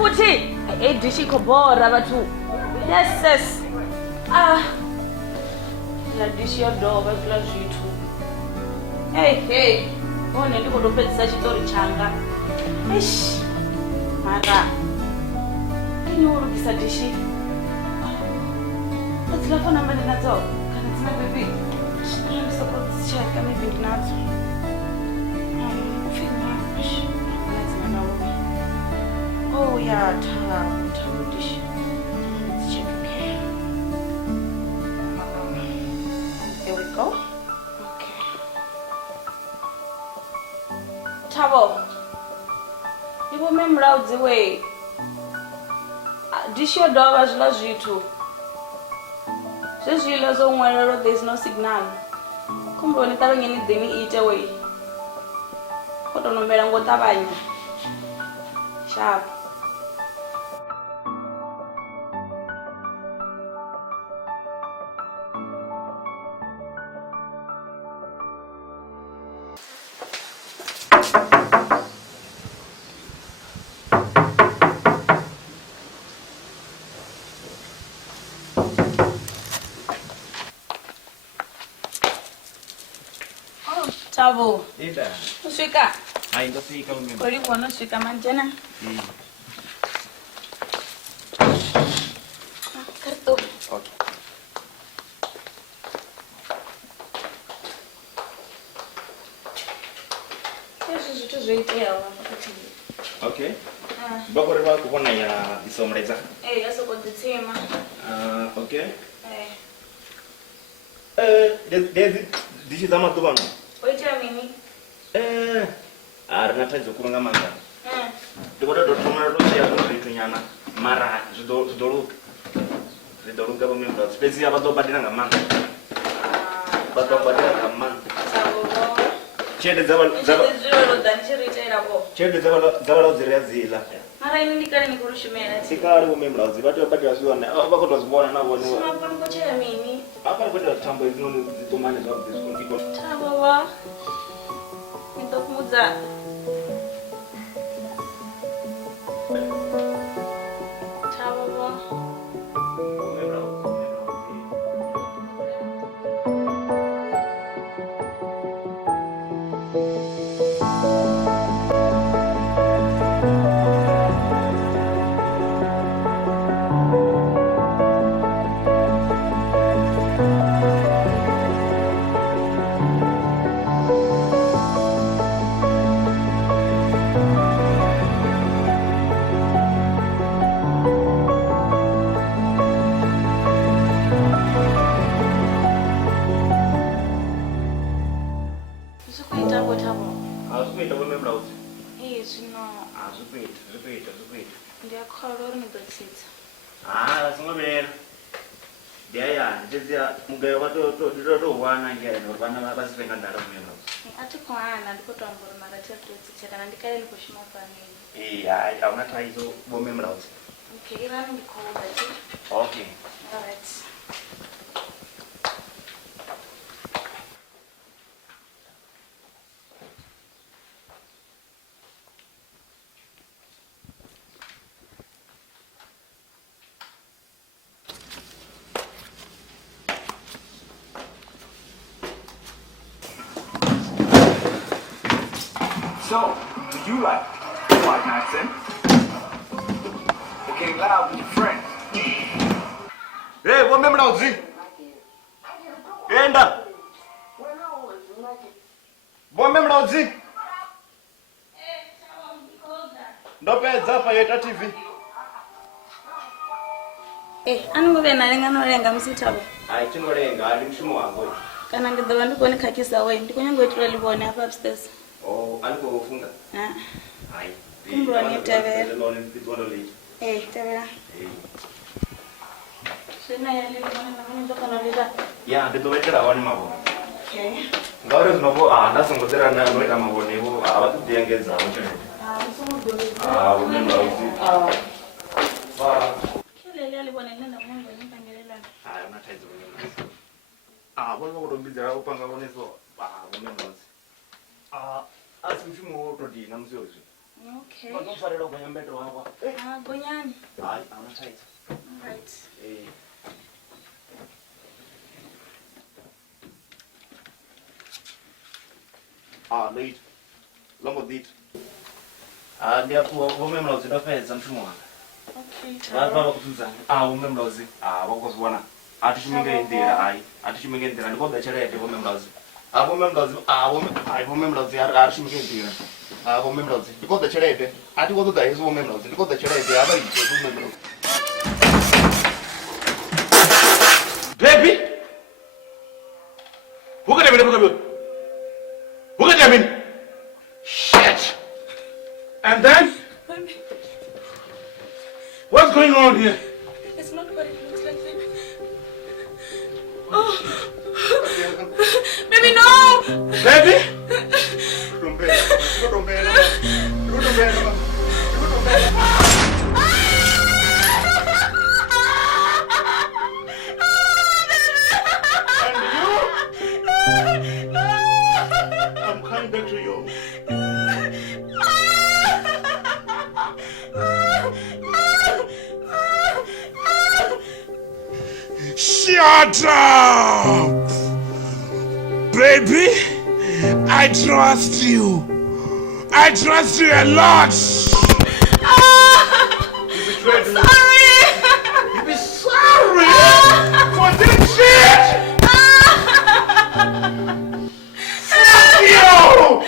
futhi edishi khobora bathu. Yes. La dishi yodoba kula zwithu. Hey. One ndi kho to fhedzisa tshitori changa. Eish. Mara. Kinyo rukisa dishi. Let's look on number nazo. Kana tsina baby. I'm supposed to check maybe nazo. Oh yeah, Tabo dish. Let's check again. Here we go. Okay. Tabo. You remember out the way. Dish your dog as well as you two. Just realize whenever there's no signal. Come on, it's having anything eat away. Put on a melango tabany. Sharp. Tabo. Ida. Uswika. Ainda fica o mesmo. Kwa hivyo uswika manjana. Kartu. Okay. Eso zitu zoitea wakati. Okay. Bakore ba kuona ya isomreza. Yaso koditsema. Okay. This is amaduba no. Oita mimi. Arina taizo kuranga manga. Ndikoda dotoma rosia kunyana mara zdoruka ba member space ya badobadira ngamanga. Badobadira ngamanga. Chede zabalo zirezila. Mara ini ndikale nikurushimela. Sikali bo member zibatu badira zione. Abakoto zibona nabo ni. Sima poni kochela mimi. Apa kwenda tambo izino zitomane za disco. Tabawa. Nitokumuza. Mugayo wato wana ngene vana vasivenga ndaro meno. Atikwana ndikotambura marati atotsichera ndikale nikushima family. Hayi awuna taizo bome mlauzi. Okay, irani ndikhoba nje. Okay. All right. So, do you like white accent? Or getting loud with your friends? Hey, what member of Z? Venda. What member of Z? Ndopedza pa yeta TV. Anongove nale nganolenga musitabo. Ai chingolenga ali mshumo wangu. Kana ngidova ndikone khakisa we ndikonyangoitira libone apa upstairs. Oh, alikofunga. Ai. Kumbwa ni tavera. Tavera. Sina yale libone ngani ndokana lida. Ya, nditowetera wani mabo. Okay. Ngaure zinobo ndasongotera nayo noita mabonevo avatudengedza muchene. Kelele libone nenda mungu nyipangelelana. Unataizo wewe. Bwana kutombidzera kupanga boneso. Bonemozi. Asi mfumo todi namuzozvi. Okay. Vanofarira kugonyambeto wako. Gonyani. Hayi, unataizo. Right. Late. Longo dit. Ndiyakuwa umemlozi ndopedza mfumo wanga. Okay. Baba kutunzana. Umemlozi. Wakuzwana. Atichimengendera atichimengendera ndikobe cherete umemlozi. Umemlozi. Umemlozi atichimengendera. Umemlozi. Ndikobe cherete. Atikoza hizo umemlozi. Ndikobe cherete abayizo umemlozi. Baby. Look at me. Shit. And then? What's going on here? It's not what it looks like. Oh. Baby, no! Baby? I'm coming back to you. Shut up! Baby, I trust you. I trust you a lot. Sorry! You be sorry for this shit! Fuck you!